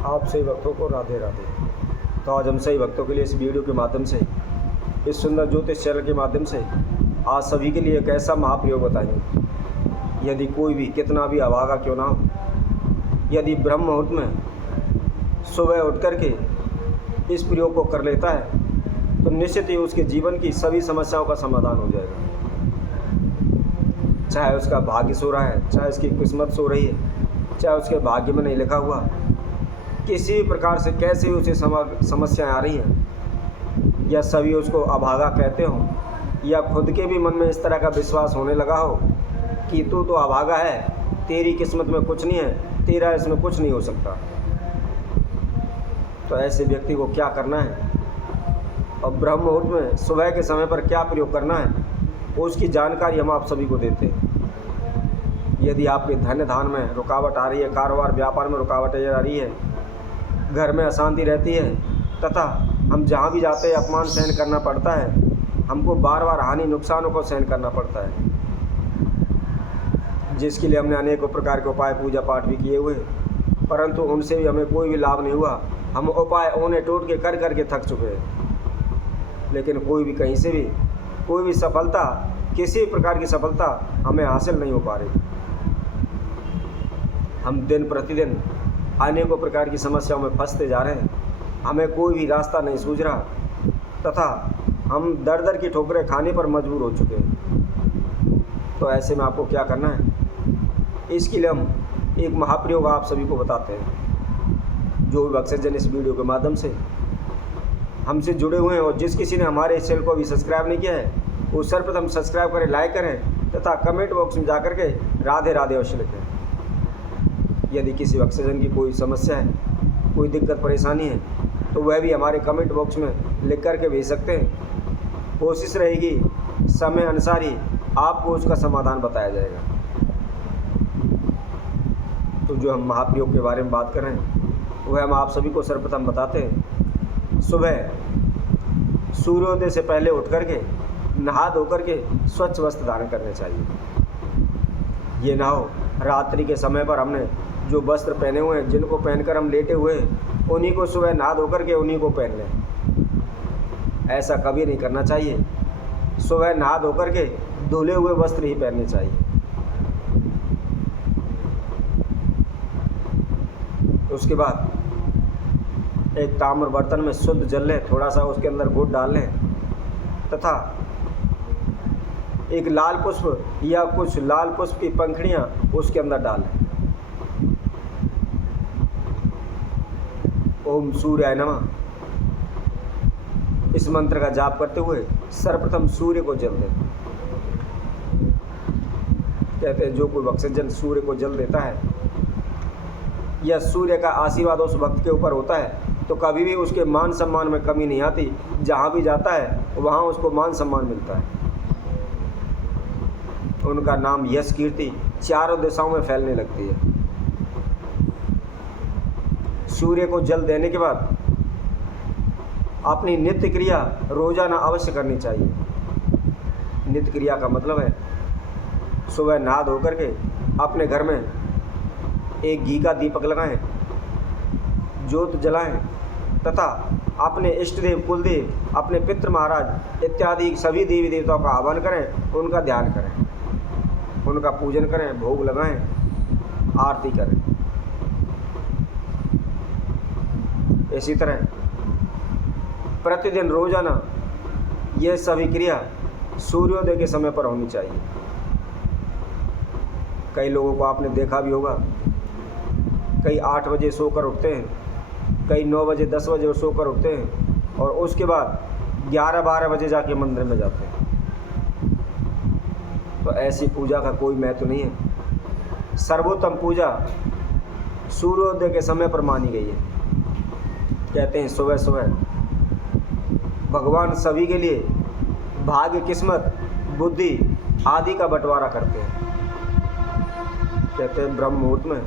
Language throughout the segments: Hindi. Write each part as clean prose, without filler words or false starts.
आप सही भक्तों को राधे राधे। तो आज हम सही भक्तों के लिए इस वीडियो के माध्यम से, इस सुंदर ज्योतिष चैनल के माध्यम से आज सभी के लिए एक ऐसा महाप्रयोग बताएंगे। यदि कोई भी कितना भी अभागा क्यों ना हो, यदि ब्रह्म मुहूर्त में सुबह उठ कर के इस प्रयोग को कर लेता है तो निश्चित ही उसके जीवन की सभी समस्याओं का समाधान हो जाएगा। चाहे उसका भाग्य सो रहा है, चाहे उसकी किस्मत सो रही है, चाहे उसके भाग्य में नहीं लिखा हुआ, किसी भी प्रकार से कैसे भी उसे समस्याएं आ रही हैं, या सभी उसको अभागा कहते हों, या खुद के भी मन में इस तरह का विश्वास होने लगा हो कि तू तो अभागा है, तेरी किस्मत में कुछ नहीं है, तेरा इसमें कुछ नहीं हो सकता, तो ऐसे व्यक्ति को क्या करना है और ब्रह्म मुहूर्त में सुबह के समय पर क्या प्रयोग करना है, उसकी जानकारी हम आप सभी को देते हैं। यदि आपके धन धान में रुकावट आ रही है, कारोबार व्यापार में रुकावट आ रही है, घर में अशांति रहती है, तथा हम जहाँ भी जाते हैं अपमान सहन करना पड़ता है, हमको बार बार हानि नुकसानों को सहन करना पड़ता है, जिसके लिए हमने अनेकों प्रकार के उपाय पूजा पाठ भी किए हुए, परंतु उनसे भी हमें कोई भी लाभ नहीं हुआ। हम उपाय ओने टोट के कर करके थक चुके हैं, लेकिन कोई भी कहीं से भी कोई भी सफलता, किसी प्रकार की सफलता हमें हासिल नहीं हो पा रही। हम दिन प्रतिदिन अनेकों प्रकार की समस्याओं में फंसते जा रहे हैं, हमें कोई भी रास्ता नहीं सूझ रहा, तथा हम दर दर की ठोकरें खाने पर मजबूर हो चुके हैं। तो ऐसे में आपको क्या करना है, इसके लिए हम एक महाप्रयोग आप सभी को बताते हैं। जो भी भक्तजन इस वीडियो के माध्यम से हमसे जुड़े हुए हैं और जिस किसी ने हमारे इस चैनल को अभी सब्सक्राइब नहीं किया है, वो सर्वप्रथम सब्सक्राइब करें, लाइक करें, तथा कमेंट बॉक्स में जाकर के राधे राधे अवश्य लिखें। यदि किसी भक्तजन की कोई समस्या है, कोई दिक्कत परेशानी है, तो वह भी हमारे कमेंट बॉक्स में लिख करके भेज सकते हैं। कोशिश रहेगी समय अनुसार ही आपको उसका समाधान बताया जाएगा। तो जो हम महाप्रयोग के बारे में बात कर रहे हैं वह हम आप सभी को सर्वप्रथम बताते हैं। सुबह सूर्योदय से पहले उठ करके नहा धो करके स्वच्छ वस्त्र धारण करने चाहिए। ये ना हो रात्रि के समय पर हमने जो वस्त्र पहने हुए हैं, जिनको पहनकर हम लेटे हुए हैं, उन्हीं को सुबह नहा धो करके उन्हीं को पहन लें। ऐसा कभी नहीं करना चाहिए। सुबह नहा धो करके धुले हुए वस्त्र ही पहनने चाहिए। उसके बाद एक ताम्र बर्तन में शुद्ध जल लें, थोड़ा सा उसके अंदर गुड़ डाल लें, तथा एक लाल पुष्प या कुछ लाल पुष्प की पंखुड़ियाँ उसके अंदर डालें। ओम सूर्याय नमः इस मंत्र का जाप करते हुए सर्वप्रथम सूर्य को जल दें। कहते हैं जो कोई भक्तजन सूर्य को जल देता है या सूर्य का आशीर्वाद उस भक्त के ऊपर होता है, तो कभी भी उसके मान सम्मान में कमी नहीं आती। जहाँ भी जाता है वहाँ उसको मान सम्मान मिलता है। उनका नाम, यश, कीर्ति चारों दिशाओं में फैलने लगती है। सूर्य को जल देने के बाद अपनी नित्य क्रिया रोजाना अवश्य करनी चाहिए। नित्य क्रिया का मतलब है सुबह नहा धो करके अपने घर में एक घी का दीपक लगाएं, ज्योत जलाएं, तथा अपने इष्ट देव, कुलदेव, अपने पितृ महाराज इत्यादि सभी देवी देवताओं का आह्वान करें, उनका ध्यान करें, उनका पूजन करें, भोग लगाएं, आरती करें। इसी तरह प्रतिदिन रोजाना यह सभी क्रिया सूर्योदय के समय पर होनी चाहिए। कई लोगों को आपने देखा भी होगा, कई 8 बजे सोकर उठते हैं, कई 9 बजे 10 बजे सोकर उठते हैं और उसके बाद 11-12 बजे जाके मंदिर में जाते हैं। तो ऐसी पूजा का कोई महत्व नहीं है। सर्वोत्तम पूजा सूर्योदय के समय पर मानी गई है। कहते हैं सुबह सुबह भगवान सभी के लिए भाग्य, किस्मत, बुद्धि आदि का बंटवारा करते हैं। कहते हैं ब्रह्म मुहूर्त में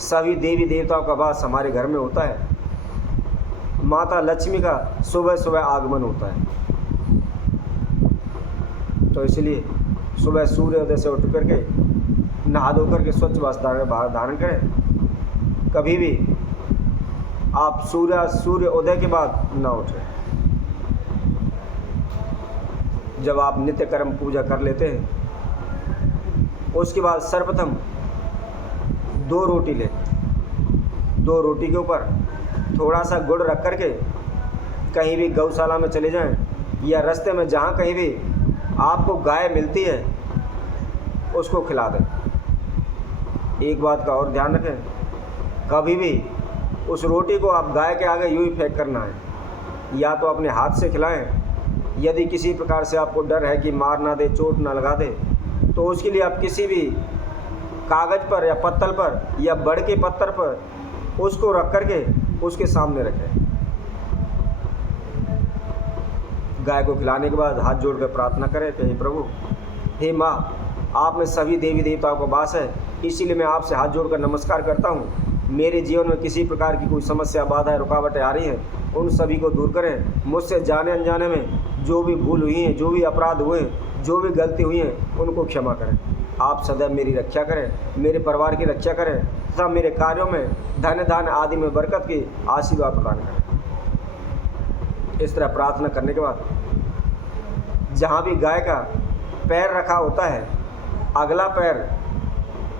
सभी देवी देवताओं का वास हमारे घर में होता है। माता लक्ष्मी का सुबह सुबह आगमन होता है। तो इसलिए सुबह सूर्योदय से उठ करके नहा धो करके स्वच्छ वस्त्र धारण करें। कभी भी आप सूर्य उदय के बाद ना उठें। जब आप नित्य कर्म पूजा कर लेते हैं, उसके बाद सर्वप्रथम 2 रोटी लें। 2 रोटी के ऊपर थोड़ा सा गुड़ रख करके कहीं भी गौशाला में चले जाएं या रास्ते में जहाँ कहीं भी आपको गाय मिलती है उसको खिला दें। एक बात का और ध्यान रखें, कभी भी उस रोटी को आप गाय के आगे यूँ ही फेंक करना है, या तो अपने हाथ से खिलाएं। यदि किसी प्रकार से आपको डर है कि मार ना दे, चोट ना लगा दे, तो उसके लिए आप किसी भी कागज़ पर या पत्तल पर या बड़ के पत्थर पर उसको रख करके उसके सामने रखें। गाय को खिलाने के बाद हाथ जोड़ कर प्रार्थना करें कि हे प्रभु, हे माँ, आप में सभी देवी देवताओं का वास है, इसीलिए मैं आपसे हाथ जोड़कर नमस्कार करता हूँ। मेरे जीवन में किसी प्रकार की कोई समस्या, बाधाएं, रुकावटें आ रही हैं, उन सभी को दूर करें। मुझसे जाने अनजाने में जो भी भूल हुई हैं, जो भी अपराध हुए हैं, जो भी गलती हुई हैं, उनको क्षमा करें। आप सदैव मेरी रक्षा करें, मेरे परिवार की रक्षा करें तथा मेरे कार्यों में धन धान्य आदि में बरकत की आशीर्वाद प्रदान करें। इस तरह प्रार्थना करने के बाद जहाँ भी गाय का पैर रखा होता है, अगला पैर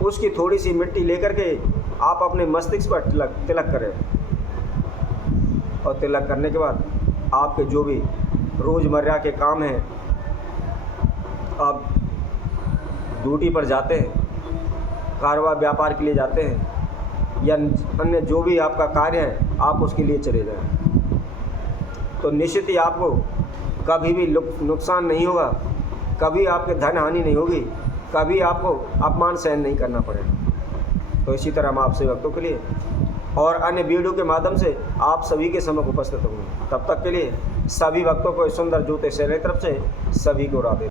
उसकी थोड़ी सी मिट्टी लेकर के आप अपने मस्तिष्क पर तिलक करें। और तिलक करने के बाद आपके जो भी रोज़मर्रा के काम हैं, आप ड्यूटी पर जाते हैं, कारोबार व्यापार के लिए जाते हैं, या अन्य जो भी आपका कार्य है आप उसके लिए चले जाएं, तो निश्चित ही आपको कभी भी नुकसान नहीं होगा, कभी आपके धन हानि नहीं होगी, कभी आपको अपमान सहन नहीं करना पड़ेगा। तो इसी तरह हम आपसे भक्तों के लिए और अन्य वीडियो के माध्यम से आप सभी के समक्ष उपस्थित होंगे। तब तक के लिए सभी भक्तों को इस सुंदर जूते से तरफ से सभी को राधे।